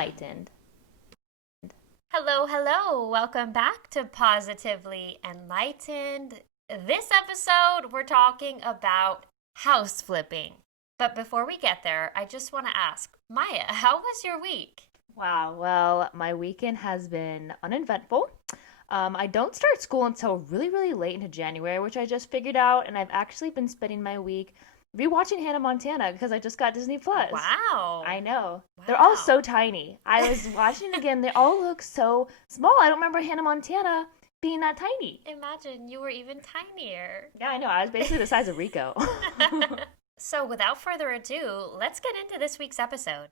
Enlightened. Hello, hello. Welcome back to Positively Enlightened. This episode, we're talking about house flipping. But before we get there, I just want to ask, Maya, how was your week? Wow, well, my weekend has been uneventful. I don't start school until really late into January, which I just figured out, and I've actually been spending my week rewatching Hannah Montana because I just got Disney Plus. Wow. I know. They're all so Wow. tiny. I was watching it again, they all look so small. I don't remember Hannah Montana being that tiny. Imagine you were even tinier. Yeah, I know. I was basically the size of Rico. So, without further ado, let's get into this week's episode.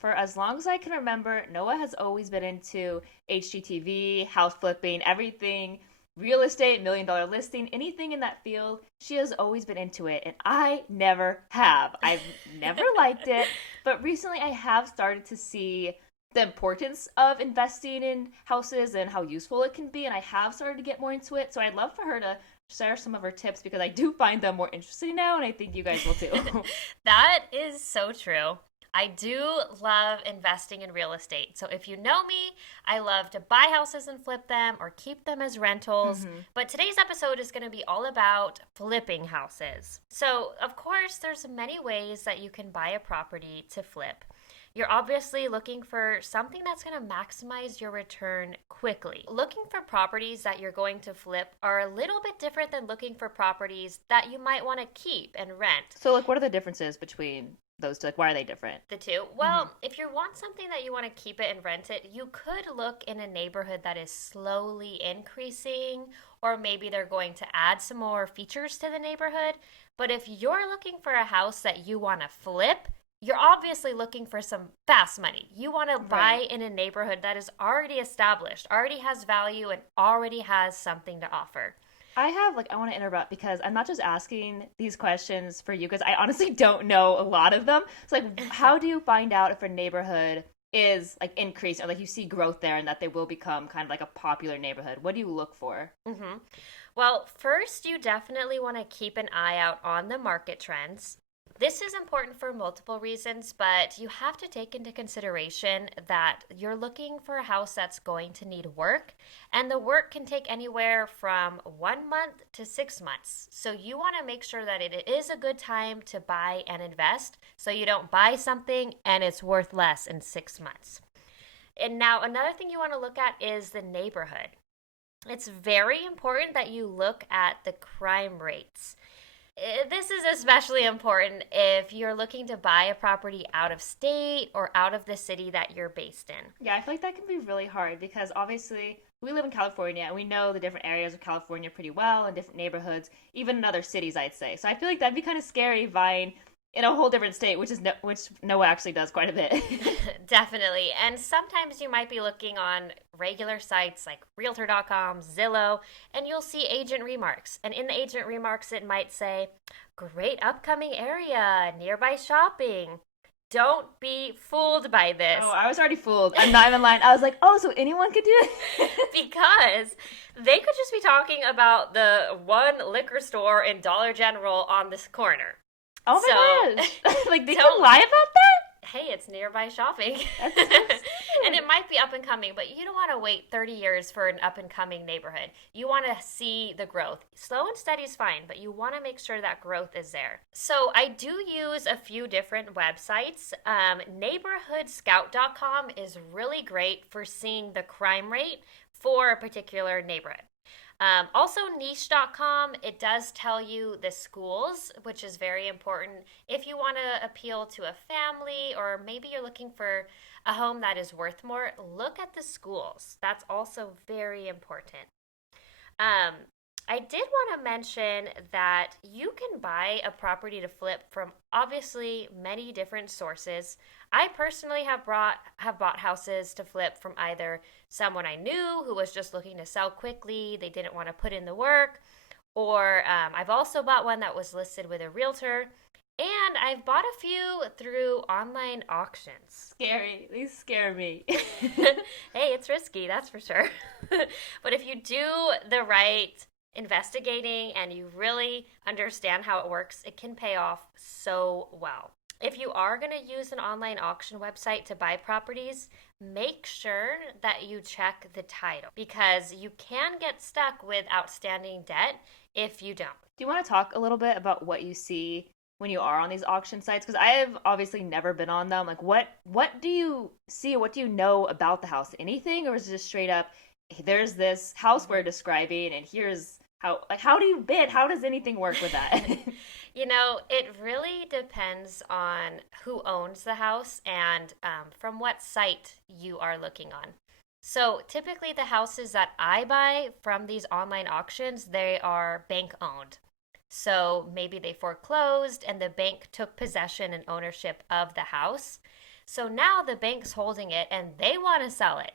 For as long as I can remember, Noah has always been into HGTV, house flipping, everything, real estate, $1 million listing, anything in that field. She has always been into it, and I never have. I've never liked it, but recently I have started to see the importance of investing in houses and how useful it can be, and I have started to get more into it. So I'd love for her to share some of her tips because I do find them more interesting now, and I think you guys will too. That is so true. I do love investing in real estate. So if you know me, I love to buy houses and flip them or keep them as rentals. Hmm. But today's episode is going to be all about flipping houses. So, of course, there's many ways that you can buy a property to flip. You're obviously looking for something that's going to maximize your return quickly. Looking for properties that you're going to flip are a little bit different than looking for properties that you might want to keep and rent. So, like, what are the differences between those two? Like, why are they different? The two? Hmm. Well, if you want something that you want to keep it and rent it, you could look in a neighborhood that is slowly increasing, or maybe they're going to add some more features to the neighborhood. But if you're looking for a house that you want to flip, you're obviously looking for some fast money. You want to Right. buy in a neighborhood that is already established, already has value, and already has something to offer. I want to interrupt because I'm not just asking these questions for you because I honestly don't know a lot of them. So, like, how do you find out if a neighborhood is like increasing or like you see growth there and that they will become kind of like a popular neighborhood? What do you look for? hmm Well, first, you definitely want to keep an eye out on the market trends. This is important for multiple reasons, but you have to take into consideration that you're looking for a house that's going to need work, and the work can take anywhere from 1 month to 6 months. So you want to make sure that it is a good time to buy and invest so you don't buy something and it's worth less in 6 months. And now, another thing you want to look at is the neighborhood. It's very important that you look at the crime rates. This is especially important if you're looking to buy a property out of state or out of the city that you're based in. Yeah, I feel like that can be really hard because obviously we live in California and we know the different areas of California pretty well and different neighborhoods, even in other cities, I'd say. So I feel like that'd be kind of scary buying in a whole different state, which Noah actually does quite a bit. Definitely. And sometimes you might be looking on regular sites like realtor.com, Zillow, and you'll see agent remarks. And in the agent remarks, it might say, great upcoming area, nearby shopping. Don't be fooled by this Oh, I was already fooled. I'm not even lying. I was like, oh, so anyone could do it? because they could just be talking about the one liquor store in Dollar General on this corner. Oh So my gosh. Like they can don't lie about hey, it's nearby shopping. that? That's so And stupid. it might be up and coming, but you don't want to wait 30 years for an up and coming neighborhood. You want to see the growth. Slow and steady is fine, but you want to make sure that growth is there. So I do use a few different websites. Neighborhoodscout.com is really great for seeing the crime rate for a particular neighborhood. Also, niche.com, it does tell you the schools, which is very important. If you want to appeal to a family or maybe you're looking for a home that is worth more, look at the schools. That's also very important. Um, I did want to mention that you can buy a property to flip from obviously many different sources. I personally have bought houses to flip from either someone I knew who was just looking to sell quickly, they didn't want to put in the work, or I've also bought one that was listed with a realtor, and I've bought a few through online auctions. Scary. These scare me. Hey, it's risky, that's for sure. But if you do the right investigating and you really understand how it works, it can pay off so well. If you are going to use an online auction website to buy properties, make sure that you check the title because you can get stuck with outstanding debt if you don't. Do you want to talk a little bit about what you see when you are on these auction sites? Because I have obviously never been on them. Like, what do you see? What do you know about the house? Anything, or is it just straight up? "Hey, there's this house we're describing, and here's how. Like, how do you bid? How does anything work with that?" It really depends on who owns the house and from what site you are looking on. So typically, the houses that I buy from these online auctions, they are bank owned. So maybe they foreclosed and the bank took possession and ownership of the house. So now the bank's holding it and they want to sell it.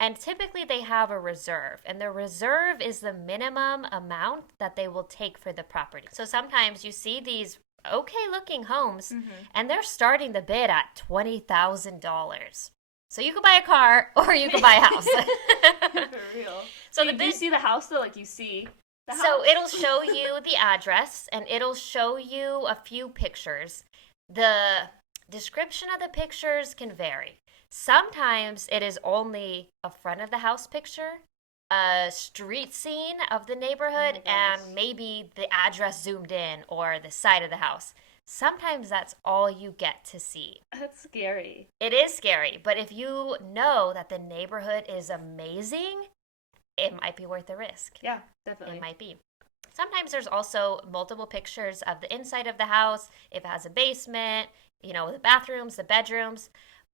And typically they have a reserve, and the reserve is the minimum amount that they will take for the property. So sometimes you see these okay looking homes and they're starting the bid at $20,000. So you could buy a car or you could buy a house. For real. So do you see the house though? Like you see the house? So it'll show you the address and it'll show you a few pictures. The description of the pictures can vary. Sometimes it is only a front of the house picture, a street scene of the neighborhood, and maybe the address zoomed in or the side of the house. Sometimes that's all you get to see. That's scary. It is scary, but if you know that the neighborhood is amazing, it might be worth the risk. Yeah, definitely. It might be. Sometimes there's also multiple pictures of the inside of the house, if it has a basement, the bathrooms, the bedrooms.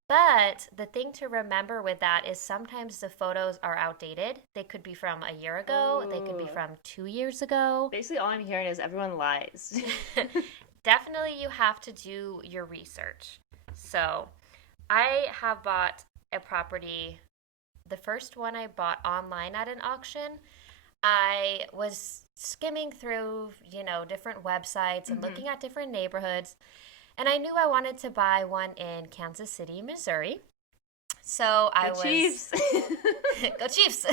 But the thing to remember with that is sometimes the photos are outdated. They could be from a year ago. They could be from 2 years ago. Basically, all I'm hearing is everyone lies. Definitely, you have to do your research. So, I have bought a property. The first one I bought online at an auction, I was skimming through, different websites and looking at different neighborhoods. And I knew I wanted to buy one in Kansas City, Missouri. So I was... Chiefs! Go Chiefs!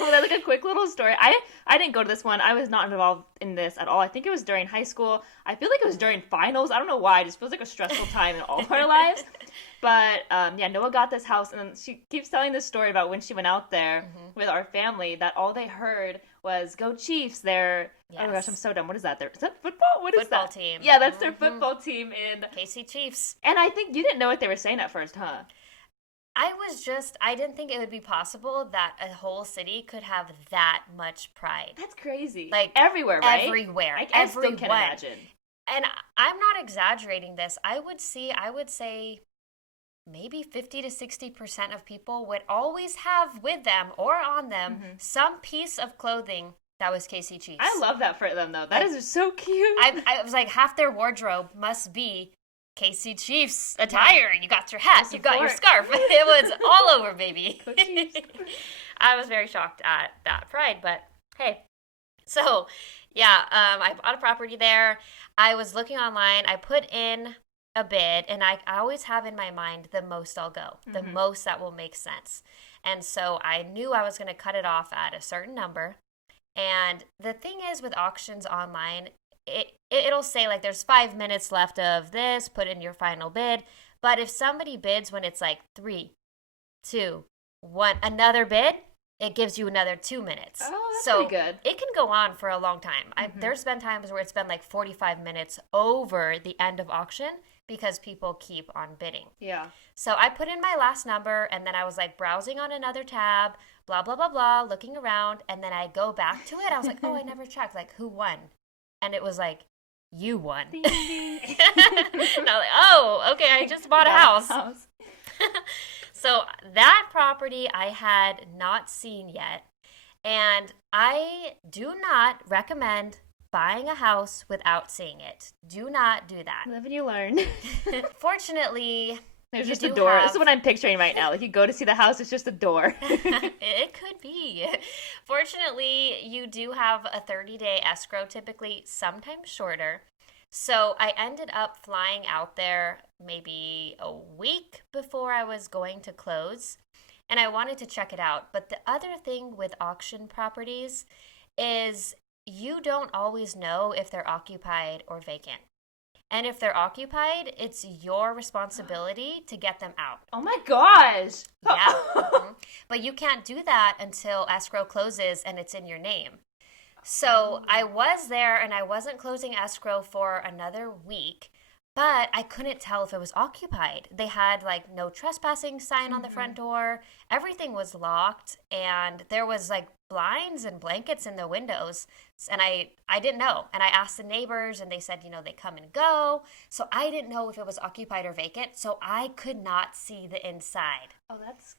Well, that's like a quick little story. I didn't go to this one. I was not involved in this at all. I think it was during high school. I feel like it was during finals. I don't know why. It just feels like a stressful time in all of our lives. But Noah got this house, and then she keeps telling this story about when she went out there with our family that all they heard was "Go Chiefs!" They're oh my gosh, I'm so dumb. What is that? Is that football? What is that? Football team. Yeah, that's their football team in KC Chiefs. And I think you didn't know what they were saying at first, huh? I didn't think it would be possible that a whole city could have that much pride. That's crazy. Like everywhere, right? Everywhere. I still can't imagine. And I'm not exaggerating this. I would say maybe 50 to 60% of people would always have with them or on them some piece of clothing that was KC Chiefs. I love that for them, though. That is so cute. I was like, half their wardrobe must be KC Chiefs attire. You got your hat, you got your scarf. It was all over, baby. I was very shocked at that pride, but hey. So, yeah, I bought a property there. I was looking online. I put in a bid, and I always have in my mind the most I'll go, the most that will make sense. And so I knew I was going to cut it off at a certain number. And the thing is with auctions online, it'll say like there's 5 minutes left of this, put in your final bid. But if somebody bids when it's like 3, 2, 1, another bid, it gives you another 2 minutes. Oh, that's so pretty good. It can go on for a long time. There's been times where it's been like 45 minutes over the end of auction because people keep on bidding. Yeah. So I put in my last number, and then I was like browsing on another tab, blah, blah, blah, blah, looking around. And then I go back to it. I was like, oh, I never checked. Like, who won? And it was like, you won. Ding, ding. And I was like, oh, okay, I just bought a house. So that property I had not seen yet. And I do not recommend buying a house without seeing it. Do not do that. Live and you learn. Fortunately, there's just a door. This is what I'm picturing right now. Like you go to see the house, it's just a door. It could be. Fortunately, you do have a 30-day escrow typically, sometimes shorter. So I ended up flying out there maybe a week before I was going to close, and I wanted to check it out. But the other thing with auction properties is you don't always know if they're occupied or vacant. And if they're occupied, it's your responsibility to get them out. Oh my gosh. Yeah. But you can't do that until escrow closes and it's in your name. So I was there and I wasn't closing escrow for another week, but I couldn't tell if it was occupied. They had like no trespassing sign on the front door. Everything was locked and there was like blinds and blankets in the windows. And I didn't know. And I asked the neighbors and they said, they come and go. So I didn't know if it was occupied or vacant. So I could not see the inside. Oh, that's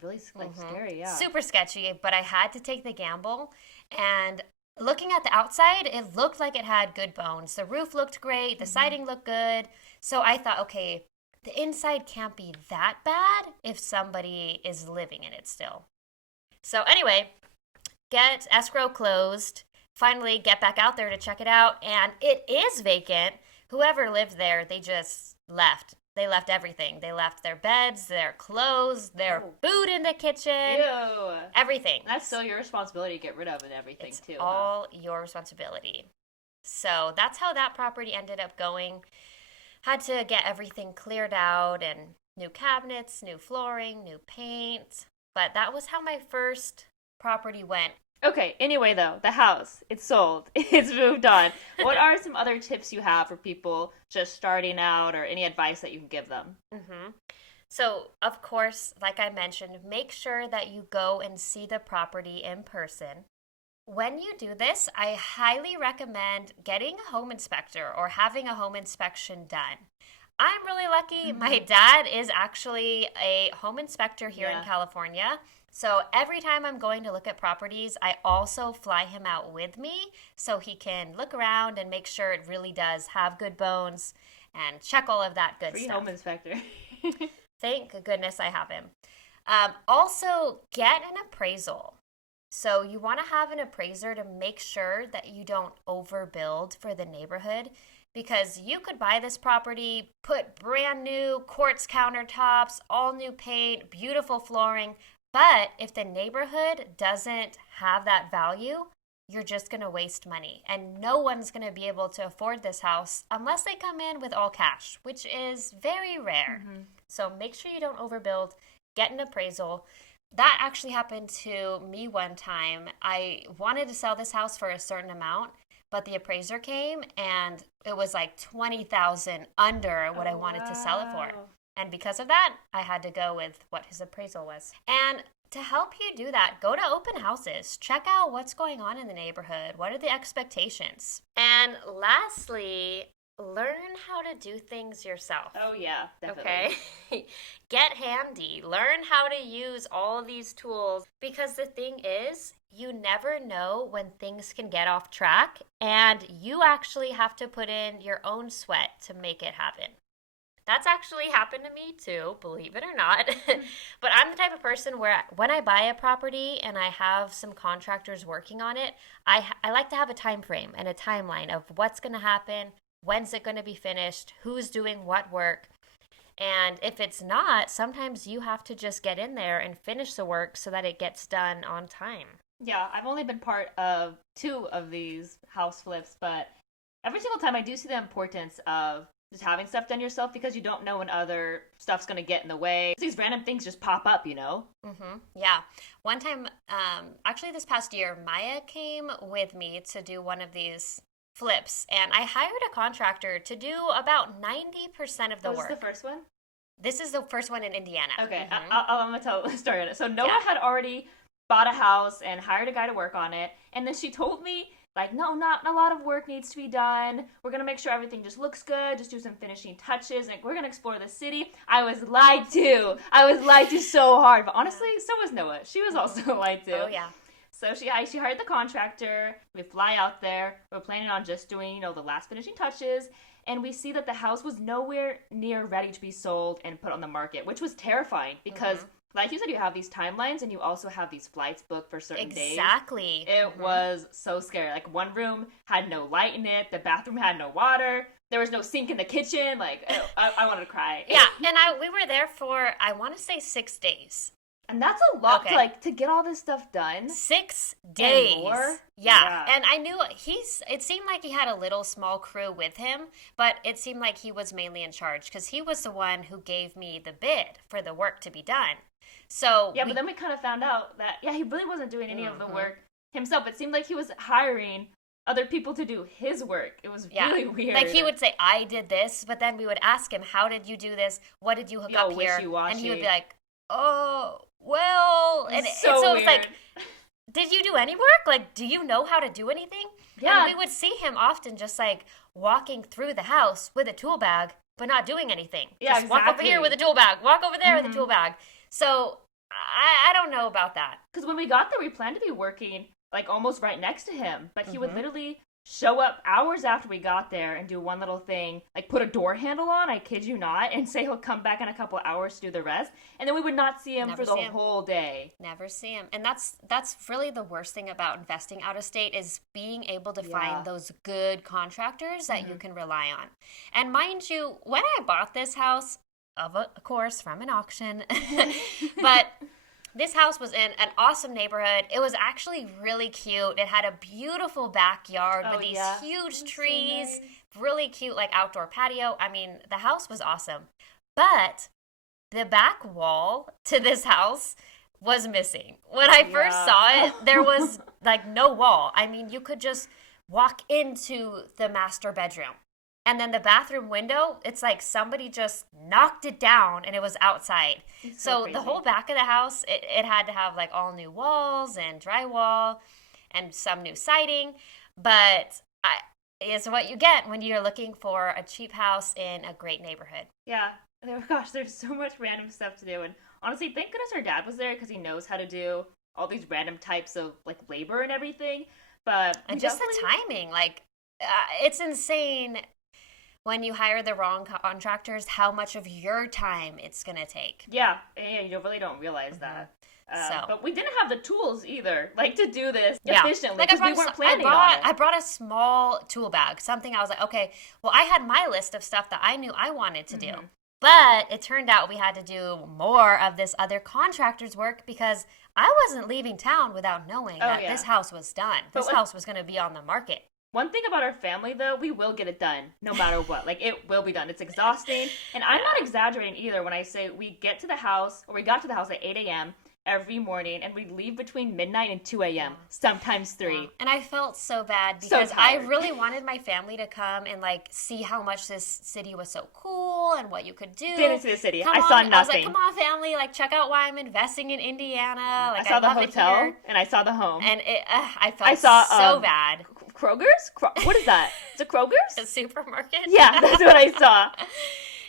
really like scary, yeah. Super sketchy, but I had to take the gamble. And looking at the outside, it looked like it had good bones. The roof looked great, the siding looked good. So I thought, okay, the inside can't be that bad if somebody is living in it still. So anyway, get escrow closed, finally get back out there to check it out, and it is vacant. Whoever lived there, they just left. They left everything. They left their beds, their clothes, their food in the kitchen. Ew. Everything. That's still your responsibility to get rid of and everything, it's too. all your responsibility. So that's how that property ended up going. Had to get everything cleared out and new cabinets, new flooring, new paint. But that was how my first property went. Okay, anyway, though, the house, it's sold. It's moved on. What are some other tips you have for people just starting out or any advice that you can give them? So, of course, like I mentioned, make sure that you go and see the property in person. When you do this, I highly recommend getting a home inspector or having a home inspection done. I'm really lucky. My dad is actually a home inspector here in California. So every time I'm going to look at properties, I also fly him out with me so he can look around and make sure it really does have good bones and check all of that good Free stuff. home inspector. Thank goodness I have him. Also, get an appraisal. So you want to have an appraiser to make sure that you don't overbuild for the neighborhood, because you could buy this property, put brand new quartz countertops, all new paint, beautiful flooring, but if the neighborhood doesn't have that value, you're just going to waste money. And no one's going to be able to afford this house unless they come in with all cash, which is very rare. So make sure you don't overbuild, get an appraisal. That actually happened to me one time. I wanted to sell this house for a certain amount, but the appraiser came and it was like $20,000 under what I wanted to sell it for. And because of that, I had to go with what his appraisal was. And to help you do that, go to open houses. Check out what's going on in the neighborhood. What are the expectations? And lastly, learn how to do things yourself. Oh, yeah, definitely. Okay? Get handy. Learn how to use all of these tools, because the thing is, you never know when things can get off track, and you actually have to put in your own sweat to make it happen. That's actually happened to me too, believe it or not. But I'm the type of person where when I buy a property and I have some contractors working on it, I like to have a time frame and a timeline of what's going to happen, when's it going to be finished, who's doing what work. And if it's not, sometimes you have to just get in there and finish the work so that it gets done on time. Yeah, I've only been part of 2 of these house flips, but every single time I do see the importance of just having stuff done yourself, because you don't know when other stuff's going to get in the way. These random things just pop up, Yeah. One time, actually this past year, Maya came with me to do one of these flips, and I hired a contractor to do about 90% of the work. Was this the first one? This is the first one in Indiana. Okay, I'm going to tell a story on it. So Noah had already bought a house and hired a guy to work on it, and then she told me, like, no, not a lot of work needs to be done. We're going to make sure everything just looks good, just do some finishing touches, and we're going to explore the city. I was lied to. I was lied to so hard. But honestly, so was Noah. She was also lied to. Oh, yeah. So she hired the contractor. We fly out there. We're planning on just doing, the last finishing touches. And we see that the house was nowhere near ready to be sold and put on the market, which was terrifying because like you said, you have these timelines and you also have these flights booked for certain days. Exactly. It was so scary. Like, one room had no light in it. The bathroom had no water. There was no sink in the kitchen. Like, I wanted to cry. Yeah, and we were there for, I want to say 6 days. And that's a lot Okay. to get all this stuff done 6 days. and more. Yeah. Yeah. And I knew it seemed like he had a little small crew with him, but it seemed like he was mainly in charge because he was the one who gave me the bid for the work to be done. So Yeah, but then we kind of found out that, yeah, he really wasn't doing any of the Mhm. work himself. It seemed like he was hiring other people to do his work. It was Yeah. really weird. Like he would say, I did this, but then we would ask him, how did you do this? What did you hook Yo, up here? wishy-washy. And he would be like, oh, well. It And was so so it was weird. like, did you do any work? Like, do you know how to do anything? Yeah. And we would see him often just like walking through the house with a tool bag, but not doing anything. Yeah, just walk over here exactly. with a tool bag, walk over there with a Mhm. tool bag. So I don't know about that. Because when we got there, we planned to be working like almost right next to him, but he would Mhm. literally show up hours after we got there and do one little thing, like put a door handle on, I kid you not, and say he'll come back in a couple hours to do the rest, and then we would not see him Never for the see him. whole day. Never see him. And that's really the worst thing about investing out of state is being able to Yeah. find those good contractors that you Mhm. can rely on. And mind you, when I bought this house, of course from an auction, but this house was in an awesome neighborhood. It was actually really cute. It had a beautiful backyard Oh, with these yeah. It huge was so trees, nice. really cute like outdoor patio. I mean, the house was awesome. But the back wall to this house was missing. When I first Yeah. saw it, there was like no wall. I mean, you could just walk into the master bedroom. And then the bathroom window, it's like somebody just knocked it down and it was outside. It's So crazy. the whole back of the house, it had to have like all new walls and drywall and some new siding. But it's what you get when you're looking for a cheap house in a great neighborhood. Yeah. Gosh, there's so much random stuff to do, and honestly, thank goodness our dad was there because he knows how to do all these random types of like labor and everything. But we And just the definitely- timing, like, it's insane when you hire the wrong contractors how much of your time it's going to take. Yeah, you really don't realize Mhm. that. So- But we didn't have the tools either, like to do this Yeah. efficiently Like I because we brought, weren't I planning on brought, it. I brought a small tool bag, something I was like, okay, well, I had my list of stuff that I knew I wanted to do. Mhm. But it turned out we had to do more of this other contractor's work because I wasn't leaving town without knowing that yeah. this house was done. But This what- house was going to be on the market. One thing about our family, though, we will get it done no matter what. Like, it will be done. It's exhausting. And I'm not exaggerating either when I say we get to the house, or we got to the house at 8 a.m. every morning, and we'd leave between midnight and 2 a.m., sometimes 3. Yeah. And I felt so bad So because I tired. really wanted my family to come and like see how much this city was so cool and what you could do. Didn't see the city. Come I on. saw I was like, nothing. come on, family, like check out why I'm investing in Indiana. Like I saw the love it hotel, here. and I saw the home. And I felt I saw, so bad. Kroger's? What is that? Is it Kroger's? A supermarket. Yeah, that's what I saw.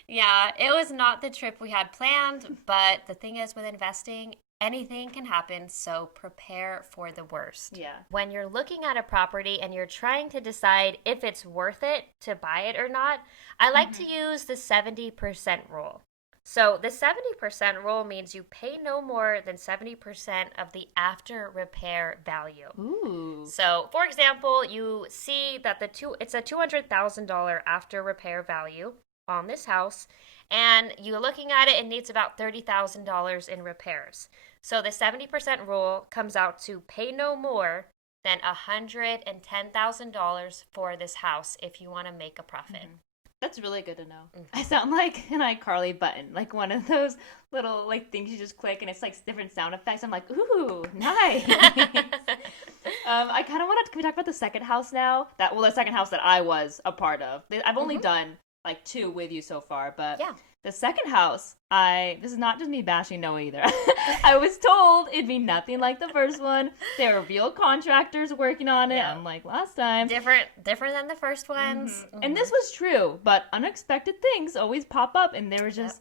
Yeah, it was not the trip we had planned, but the thing is with investing, anything can happen, so prepare for the worst. Yeah. When you're looking at a property and you're trying to decide if it's worth it to buy it or not, I like to use the 70% rule. So the 70% rule means you pay no more than 70% of the after repair value. Ooh. So, for example, you see that it's a $200,000 after repair value on this house, and you're looking at it, it needs about $30,000 in repairs. So the 70% rule comes out to pay no more than $110,000 for this house if you want to make a profit. That's really good to know. I sound like an iCarly button, like one of those little like things you just click and it's like different sound effects. I'm like, ooh, nice. I kind of want to. Can we talk about the second house now? The second house that I was a part of. I've only done like 2 with you so far, but Yeah. the second house, this is not just me bashing Noah either. I was told it'd be nothing like the first one. There were real contractors working on it, Yeah. unlike last time. Different than the first ones. And this was true, but unexpected things always pop up, and there were just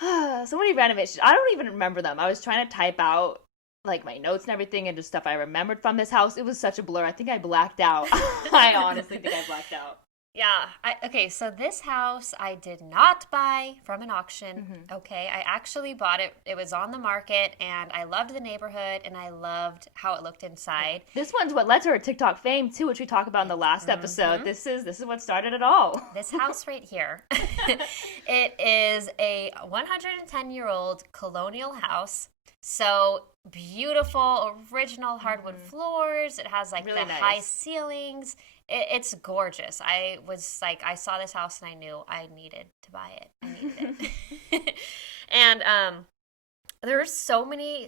so many random issues. I don't even remember them. I was trying to type out like my notes and everything and just stuff I remembered from this house. It was such a blur. I think I blacked out. I honestly think I blacked out. Yeah. Okay, so this house I did not buy from an auction. Okay, I actually bought it. It was on the market, and I loved the neighborhood, and I loved how it looked inside. This one's what led to her TikTok fame too, which we talked about in the last episode. This is what started it all. This house right here, it is a 110-year-old colonial house. So beautiful, original hardwood floors. It has like Really the high nice. ceilings. It's gorgeous. I was like, I saw this house and I knew I needed to buy it. I needed it. And there's so many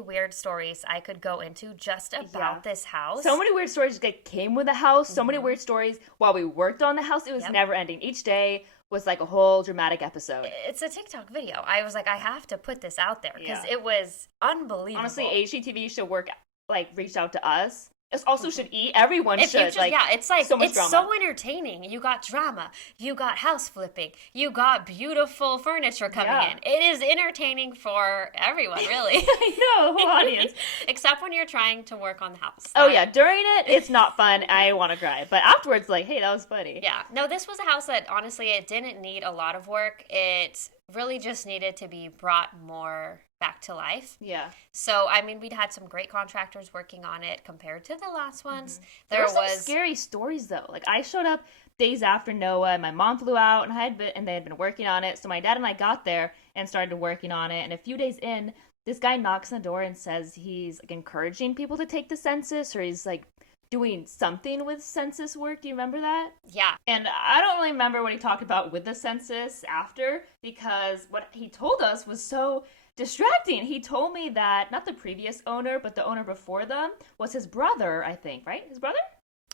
weird stories I could go into just Yeah. about this So house. many weird stories that came with the house. So many Hmm. weird stories while we worked on the house. It was Yep. never ending. Each day was like a whole dramatic episode. It's a TikTok video. I was like, I have to put this out there because Yeah. it was Honestly, unbelievable. HGTV should work like reached out to us. It also Mhm. should eat. Everyone If you should. just, Like yeah, it's like, so much it's drama. so entertaining. You got drama, you got house flipping, you got beautiful furniture coming Yeah. in. It is entertaining for everyone, really. I know, the whole audience. Except when you're trying to work on the house. Oh yeah, during it, it's not fun. I want to cry, but afterwards, like, hey, that was funny. Yeah. No, this was a house that honestly, it didn't need a lot of work. It really just needed to be brought more back to life. Yeah. So, I mean, we'd had some great contractors working on it compared to the last ones. There There were some was, scary stories though. Like I showed up days after Noah, and my mom flew out, and they had been working on it. So my dad and I got there and started working on it. And a few days in, this guy knocks on the door and says he's like encouraging people to take the census, or he's like doing something with census work. Do you remember that? yeah, And I don't really remember what he talked about with the census after, because what he told us was so distracting. He told me that not the previous owner, but the owner before them was his brother, I think, right? His brother?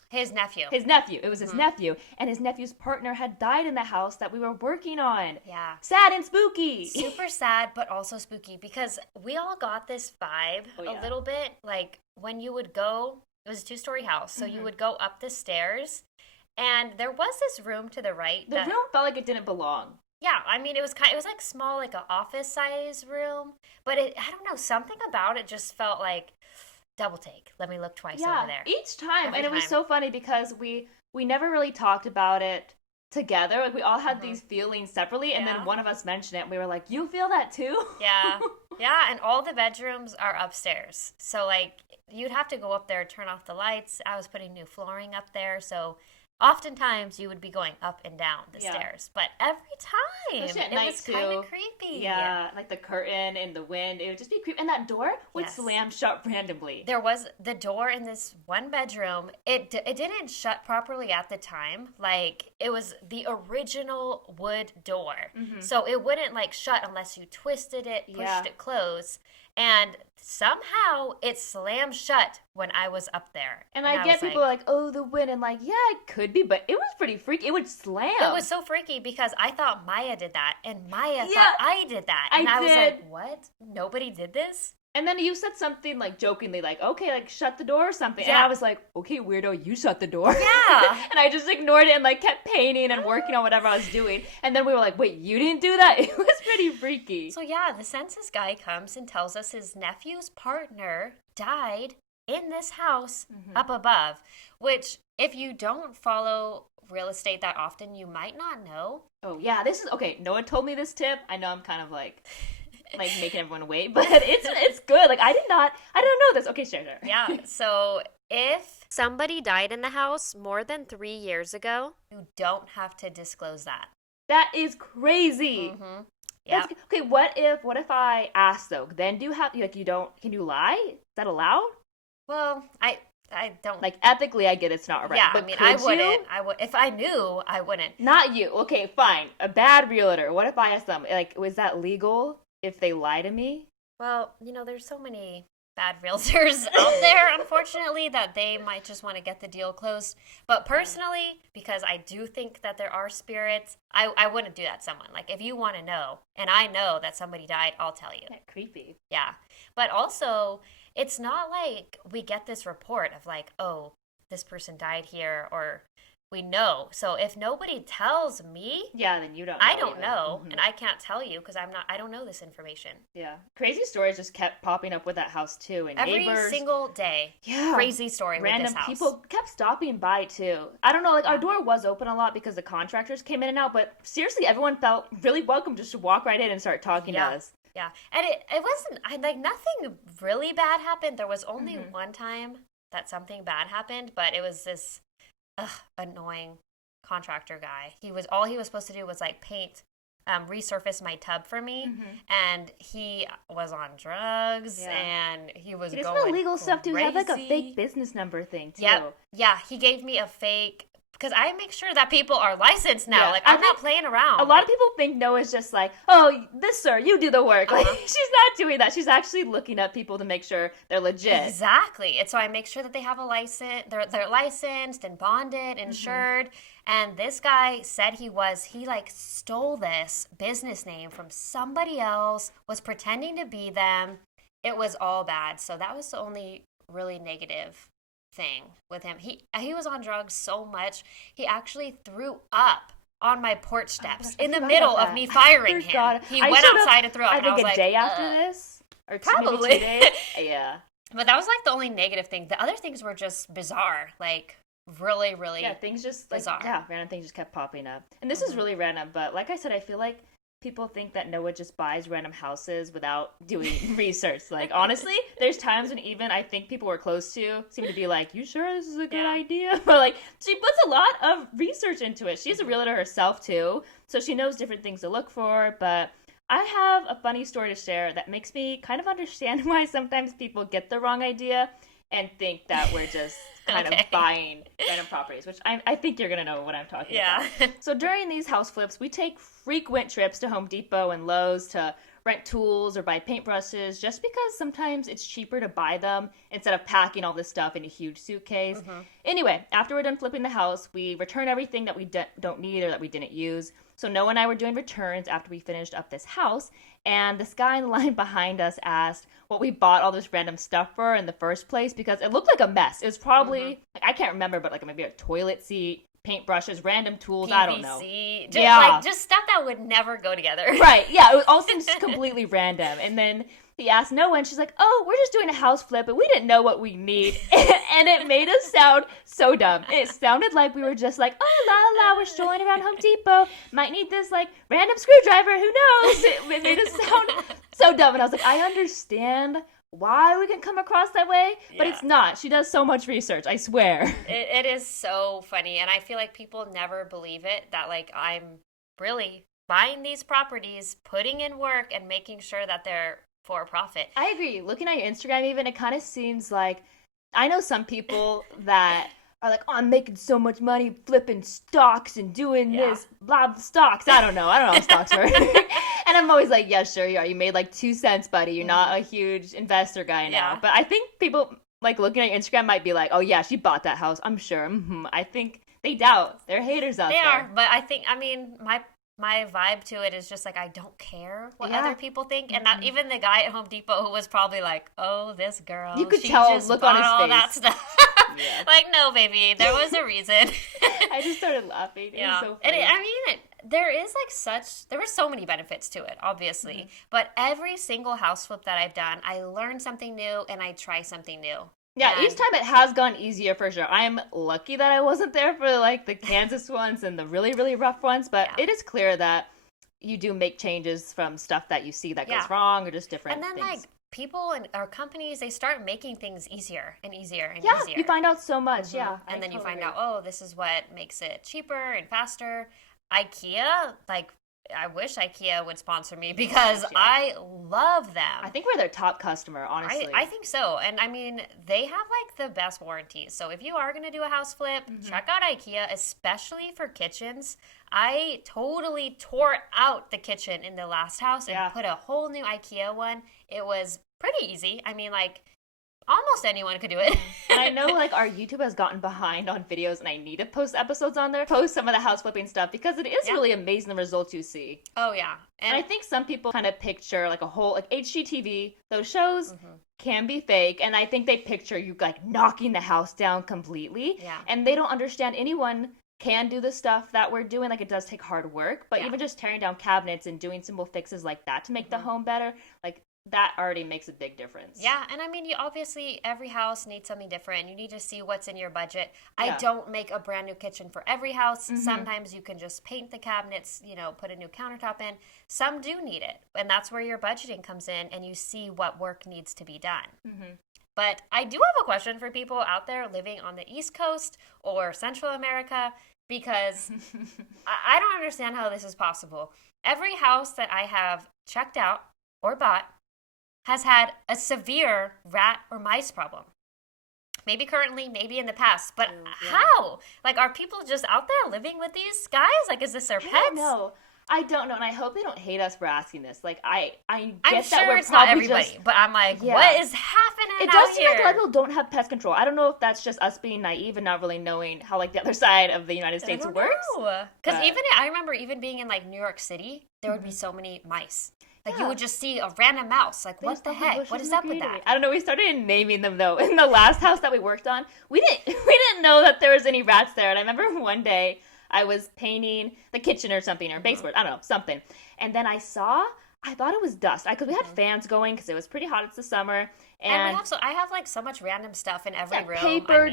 his nephew. His nephew. It was his Hmm. nephew. And his nephew's partner had died in the house that we were working on. Yeah. Sad and spooky. Super sad, but also spooky because we all got this vibe Oh, a yeah. little bit. Like when you would go, it was a two-story house, so you would go up the stairs, and there was this room to the right The that, room felt like it didn't belong. yeah, I mean, it was like small, like an office size room, but I don't know, something about it just felt like double take. Let me look twice Yeah, over there. each time. Every And it was time. so funny because we never really talked about it together. Like we all had Mhm. these feelings separately, and Yeah. then one of us mentioned it, and we were like, "You feel that too?" Yeah. Yeah, and all the bedrooms are upstairs. So like you'd have to go up there, turn off the lights. I was putting new flooring up there, so oftentimes you would be going up and down the Yeah. stairs. But every time Especially at it night was kind too. of creepy. Yeah, like the curtain and the wind, it would just be creepy, and that door would Yes. slam shut randomly. There was the door in this one bedroom. It didn't shut properly at the time. Like it was the original wood door, so it wouldn't like shut unless you twisted it, pushed Yeah. it close, and somehow it slammed shut when I was up there. And I get was people like, "Oh, the wind," and like, yeah, it could be, but it was pretty freaky. It would slam. it was so freaky because I thought Maya did that, and Maya Yeah, thought I did that, and I I was did. like, "What? Nobody did this?" And then you said something like jokingly, like, "Okay, like shut the door or something," and Yeah. I was like, "Okay, weirdo, you shut the door." Yeah. And I just ignored it and like kept painting and working on whatever I was doing. And then we were like, "Wait, you didn't do that?" It was pretty freaky. So yeah, the census guy comes and tells us his nephew's partner died in this house up above, which if you don't follow real estate that often, you might not know. Oh yeah, this is okay. Noah told me this tip. I know I'm kind of like making everyone wait, but it's good. Like I didn't know this. Okay, sure. Yeah, so if somebody died in the house more than 3 years ago, you don't have to disclose that. That is crazy. Mm-hmm. That's, Yeah. okay, what if I ask though? Then do you have like you don't can you lie? Is that allowed? Well, I don't. Like ethically, I get it's not right. Yeah, but I mean, could I you? wouldn't. I would if I knew. I wouldn't. Not you. Okay, fine. A bad realtor. What if I ask them? Like, was that legal if they lie to me? Well, there's so many bad realtors out there, unfortunately, that they might just want to get the deal closed. But personally, because I do think that there are spirits, I wouldn't do that to someone. Like, if you want to know, and I know that somebody died, I'll tell you. Yeah, creepy. Yeah. But also, it's not like we get this report of like, oh, this person died here, or we know. So if nobody tells me, Yeah, then you don't know I don't either. know, Mhm. and I can't tell you because I don't know this information. Yeah. Crazy stories just kept popping up with that house too, and Every neighbors. single day, Yeah. crazy story with Random this house. people kept stopping by too. I don't know, like our Yeah. door was open a lot because the contractors came in and out, but seriously, everyone felt really welcome just to walk right in and start talking to Yeah. us. Yeah, and it wasn't like nothing really bad happened. There was only one time that something bad happened, but it was this annoying contractor guy. All he was supposed to do was like paint resurface my tub for me, and he was on drugs, and he was He did some going illegal stuff too. He had like a crazy. fake business number thing too. Yep. Yeah, he gave me a fake, because I make sure that people are licensed now. Yeah. Like, I'm not playing around. A lot of people think Noah's just like, oh, this sir, you do the work. Like, she's not doing that. She's actually looking at people to make sure they're legit. Exactly. And so I make sure that they have a license, they're licensed and bonded, insured. And this guy said he like stole this business name from somebody else, was pretending to be them. It was all bad. So that was the only really negative thing with him. He was on drugs so much, he actually threw up on my porch steps in the middle of me firing him. He went outside and threw up. I think a day after this, or probably maybe 2 days. Yeah. But that was like the only negative thing. The other things were just bizarre, like really, really. Yeah, things just bizarre. Random things just kept popping up. And this is really random, but like I said, I feel like people think that Noah just buys random houses without doing research. Like, honestly, there's times when even I think people we're close to seem to be like, you sure this is a good idea? But, like, she puts a lot of research into it. She's a realtor herself, too, so she knows different things to look for. But I have a funny story to share that makes me kind of understand why sometimes people get the wrong idea and think that we're just kind of buying random properties, which I think you're going to know what I'm talking about. So during these house flips, we take frequent trips to Home Depot and Lowe's to rent tools or buy paintbrushes, just because sometimes it's cheaper to buy them instead of packing all this stuff in a huge suitcase. Anyway, after we're done flipping the house, we return everything that we don't need or that we didn't use. So Noah and I were doing returns after we finished up this house, and this guy in the line behind us asked what we bought all this random stuff for in the first place, because it looked like a mess. It was probably, like, I can't remember, but like maybe a toilet seat, paintbrushes, random tools, PVC, I don't know. Just stuff that would never go together. Right, yeah, it all seems completely random. And then he asked Noah, and she's like, oh, we're just doing a house flip, and we didn't know what we need. And it made us sound so dumb. It sounded like we were just like, oh, la la, we're strolling around Home Depot, might need this, like, random screwdriver, who knows? It made us sound so dumb. And I was like, I understand why we can come across that way, but it's not. She does so much research, I swear. It is so funny, and I feel like people never believe it, that, like, I'm really buying these properties, putting in work, and making sure that they're for profit. I agree. Looking at your Instagram even, it kind of seems like, I know some people that are like, oh, I'm making so much money flipping stocks and doing this, blah, stocks. I don't know how stocks work. And I'm always like, yeah, sure you are. You made like 2 cents, buddy. You're not a huge investor guy now. But I think people, like, looking at your Instagram might be like, oh, yeah, she bought that house. I'm sure. I think they doubt. They're haters out there. They are. But I think, my vibe to it is just like, I don't care what other people think. And not even the guy at Home Depot who was probably like, oh, this girl, you could tell, just look bought on his all face. that stuff. Like, no, baby, there was a reason. I just started laughing. It was so funny. And there were so many benefits to it, obviously. But every single house flip that I've done, I learn something new and I try something new. Yeah, each time it has gone easier for sure. I am lucky that I wasn't there for, like, the Kansas ones and the really, really rough ones, but it is clear that you do make changes from stuff that you see that goes wrong or just different things. And then, like, people or companies, they start making things easier and easier and easier. Yeah, you find out so much, And then you find out, oh, this is what makes it cheaper and faster. IKEA, like, I wish IKEA would sponsor me because I love them. I think we're their top customer, honestly. I think so. And I mean, they have like the best warranties. So if you are going to do a house flip, check out IKEA, especially for kitchens. I totally tore out the kitchen in the last house and put a whole new IKEA one. It was pretty easy. I mean, like, almost anyone could do it. And I know, like, our YouTube has gotten behind on videos, and I need to post episodes on there. Post some of the house flipping stuff, because it is really amazing the results you see. Oh, yeah. And I think some people kind of picture, like, a whole, like, HGTV, those shows can be fake, and I think they picture you, like, knocking the house down completely. Yeah. And they don't understand anyone can do the stuff that we're doing. Like, it does take hard work, but even just tearing down cabinets and doing simple fixes like that to make the home better, like, that already makes a big difference. Yeah, and I mean, you obviously, every house needs something different. You need to see what's in your budget. I don't make a brand new kitchen for every house. Sometimes you can just paint the cabinets, you know, put a new countertop in. Some do need it, and that's where your budgeting comes in, and you see what work needs to be done. But I do have a question for people out there living on the East Coast or Central America, because I don't understand how this is possible. Every house that I have checked out or bought has had a severe rat or mice problem. Maybe currently, maybe in the past, but how? Like, are people just out there living with these guys? Like, is this their pets? I don't know, and I hope they don't hate us for asking this. Like, I I'm get that sure we're it's not probably everybody, just, but I'm like, what is happening it out does seem here? like a lot of people don't have pest control. I don't know if that's just us being naive and not really knowing how, like, the other side of the United States works. Because I remember even being in, like, New York City, there would be so many mice. Like, you would just see a random mouse. Like, what the heck? What is up with that? I don't know. We started naming them, though. In the last house that we worked on, we didn't know that there was any rats there. And I remember one day I was painting the kitchen or something, or baseboard, I don't know, something. And then I thought it was dust. Because we had fans going because it was pretty hot. It's the summer. And I have, like, so much random stuff in every room. Paper,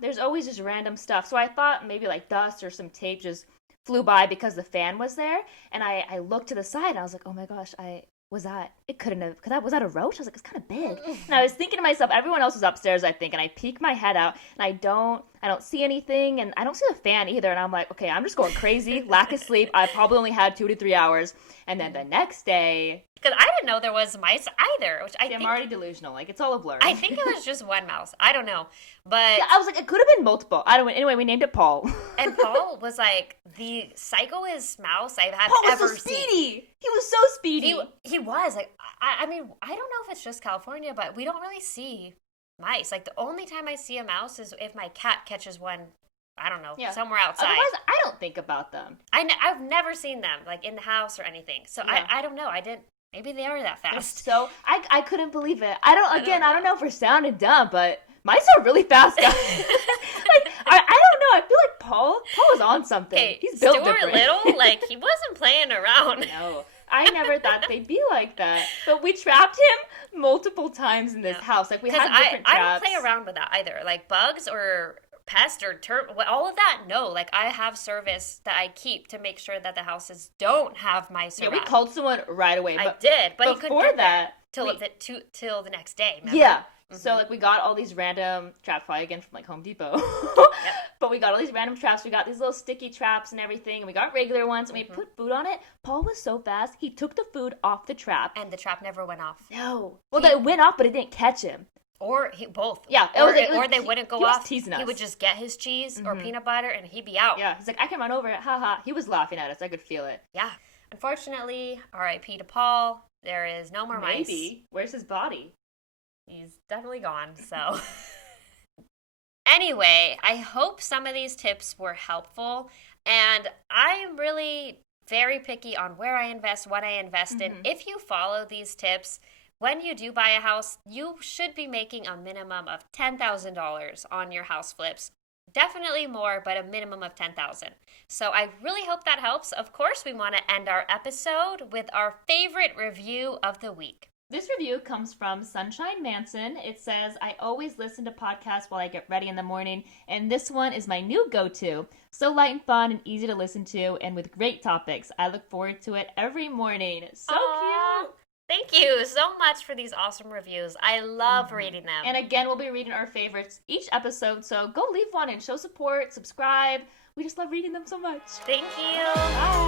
there's always just random stuff. So I thought maybe, like, dust or some tape just flew by because the fan was there, and I looked to the side and I was like, oh my gosh, it couldn't have, was that a roach? I was like, it's kind of big. And I was thinking to myself, everyone else was upstairs, I think, and I peek my head out and I don't see anything, and I don't see the fan either, and I'm like, okay, I'm just going crazy, lack of sleep. I probably only had 2 to 3 hours, and then the next day, because I didn't know there was mice either, which I'm already delusional. Like, it's all a blur. I think it was just one mouse. I don't know. But yeah, I was like, it could have been multiple. I don't know. Anyway, we named it Paul. And Paul was like the psychoest mouse I've ever Paul was ever so speedy. seen. He was so speedy. He was. Like, I mean, I don't know if it's just California, but we don't really see mice. Like, the only time I see a mouse is if my cat catches one, I don't know, somewhere outside. Otherwise, I don't think about them. I've never seen them, like, in the house or anything. So I don't know. I didn't. Maybe they are that fast. So I couldn't believe it. I don't know if we're sounding dumb, but mice are really fast guys. Like, I don't know. I feel like Paul was on something. Okay, he's built Stuart different. Little, like, he wasn't playing around. No, I never thought they'd be like that. But we trapped him multiple times in this house. Like, we had different traps. I don't play around with that either. Like, bugs or pest or all of that, no. Like, I have service that I keep to make sure that the houses don't have mice around. Yeah, we called someone right away. I did, but before that, till the next day. Remember? Yeah. Mm-hmm. So, like, we got all these random traps, probably again from, like, Home Depot. Yep. But we got all these random traps. We got these little sticky traps and everything. And we got regular ones. And we put food on it. Paul was so fast. He took the food off the trap. And the trap never went off. No. Well, it went off, but it didn't catch him. Or both. Yeah. Or they wouldn't go off. Teasing us. He would just get his cheese or peanut butter and he'd be out. Yeah. He's like, I can run over it. Ha ha. He was laughing at us. I could feel it. Yeah. Unfortunately, R.I.P. to Paul. There is no more mice. Maybe. Where's his body? He's definitely gone, so. Anyway, I hope some of these tips were helpful. And I'm really very picky on where I invest, what I invest in. If you follow these tips, when you do buy a house, you should be making a minimum of $10,000 on your house flips. Definitely more, but a minimum of $10,000. So I really hope that helps. Of course, we want to end our episode with our favorite review of the week. This review comes from Sunshine Manson. It says, I always listen to podcasts while I get ready in the morning, and this one is my new go-to. So light and fun and easy to listen to, and with great topics. I look forward to it every morning. So cute! Thank you so much for these awesome reviews. I love reading them. And again, we'll be reading our favorites each episode, so go leave one and show support, subscribe. We just love reading them so much. Thank you. Bye.